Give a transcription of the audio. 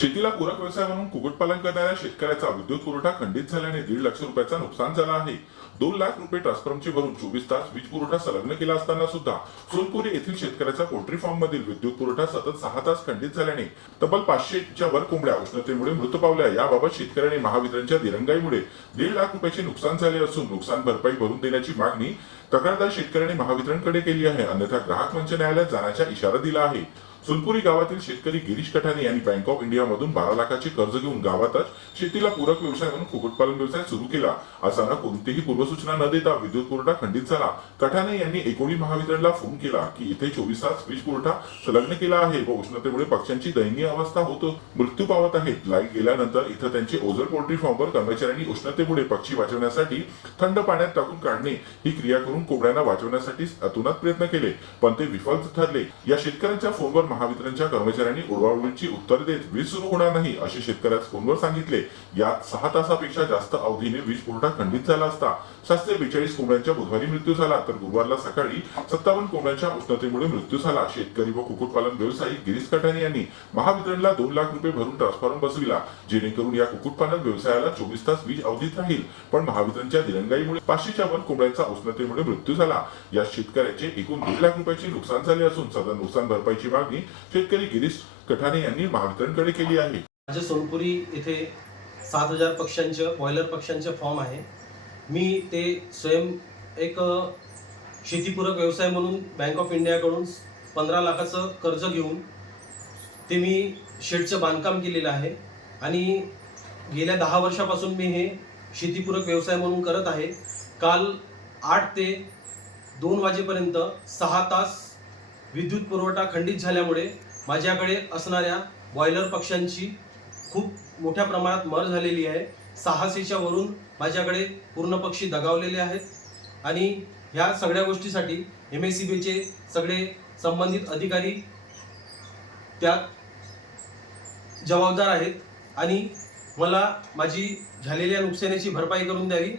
शेतीला पूरक व्यवसाय म्हणून कुक्कुटपालन करणाऱ्या शेतकऱ्याचा विद्युत पुरवठा खंडित झाल्याने दीड लक्ष रुपयाचा नुकसान झाला आहे. दोन लाख रुपये ट्रान्सफॉर्मचे भरून चोवीस तास वीज पुरवठा संलग्न केला असताना सुद्धा सोनपुरी येथील शेतकऱ्याचा पोल्ट्री फार्म मधील विद्युत पुरवठा सतत सहा तास खंडित झाल्याने तब्बल पाचशेच्या वर कोंबड्या उष्णतेमुळे मृत पावल्या. याबाबत शेतकऱ्यांनी महावितरणच्या दिरंगाईमुळे दीड लाख रुपयाचे नुकसान झाले असून नुकसान भरपाई भरून देण्याची मागणी तक्रारदार शेतकऱ्यांनी महावितरणकडे केली आहे. अन्यथा ग्राहक मंच न्यायालयात जाण्याचा इशारा दिला आहे. सुनपुरी गावातील शेतकरी गिरीश कठाने यांनी बँक ऑफ इंडिया मधून बारा लाखाचे कर्ज घेऊन गावातच शेतीला पूरक व्यवसाय म्हणून कुक्कुटपालन व्यवसाय सुरू केला. असताना कोणतीही पूर्वसूचना न देता विद्युत पुरवठा खंडित झाला. कठाने यांनी एकोणी महावितरणला फोन केला की इथे चोवीस तास वीज पुरवठा संलग्न केला आहे व उष्णतेमुळे पक्ष्यांची दयनीय अवस्था होतो. मृत्यू पावत आहेत. लाइट गेल्यानंतर इथं त्यांचे ओझर पोल्ट्री फॉर्मवर कर्मचाऱ्यांनी उष्णतेमुळे पक्षी वाचवण्यासाठी थंड पाण्यात टाकून काढणे ही क्रिया करून कोंबड्यांना वाचवण्यासाठी अतुनात प्रयत्न केले. पण ते विफल ठरले. या शेतकऱ्यांच्या फोनवर महावितरणच्या कर्मचाऱ्यांनी उडवाउडवीची उत्तर देत वीज सुरू होणार नाही असे शेतकऱ्यास फोनवर सांगितले. यात सहा तासापेक्षा जास्त अवधीने वीज पुरवठा खंडित झाला असता. सातशे बेचाळीस कोंबड्यांच्या बुधवारी मृत्यू झाला तर गुरुवारला सकाळी सत्तावन्न कोंबड्यांच्या उष्णतेमुळे मृत्यू झाला. शेतकरी व कुक्कुटपालन व्यावसायिक गिरीश कटाने यांनी महावितरणला दोन लाख रुपये भरून ट्रान्सफॉर्म बसविला जेणेकरून या कुक्कुटपालन व्यवसायाला चोवीस तास वीज अवधीत राहील. पण महावितरणच्या दिरंगाईमुळे पाचशेच्या वन कोंबड्यांचा उष्णतेमुळे मृत्यू झाला. या शेतकऱ्याचे एकूण दीड लाख रुपयाचे नुकसान झाले असून सदर नुकसान भरपाईची मागणी शेतकरी गिरीश कठाणे यांनी महावितरणकडे केली आहे. माझे सोनपुरी येथे सात हजार पक्षांचं बॉयलर पक्षांचं फॉर्म आहे. मी ते स्वयं एक शेतीपूरक व्यवसाय म्हणून बँक ऑफ इंडियाकडून पंधरा लाखाचं कर्ज घेऊन ते मी शेडचं बांधकाम केलेलं आहे. आणि गेल्या दहा वर्षापासून मी हे शेतीपूरक व्यवसाय म्हणून करत आहे. काल आठ ते दोन वाजेपर्यंत सहा तास विद्युत पुरवठा खंडित झाल्यामुळे माझ्याकडे असणाऱ्या बॉयलर पक्ष्यांची खूप मोठ्या प्रमाणात मर झालेली आहे. सहाशेच्या वरून माझ्याकडे पूर्ण पक्षी दगावलेले आहेत. आणि ह्या सगळ्या गोष्टीसाठी एम एस सी बीचे सगळे संबंधित अधिकारी त्यात जबाबदार आहेत. आणि मला माझी झालेल्या नुकसानीची भरपाई करून द्यावी.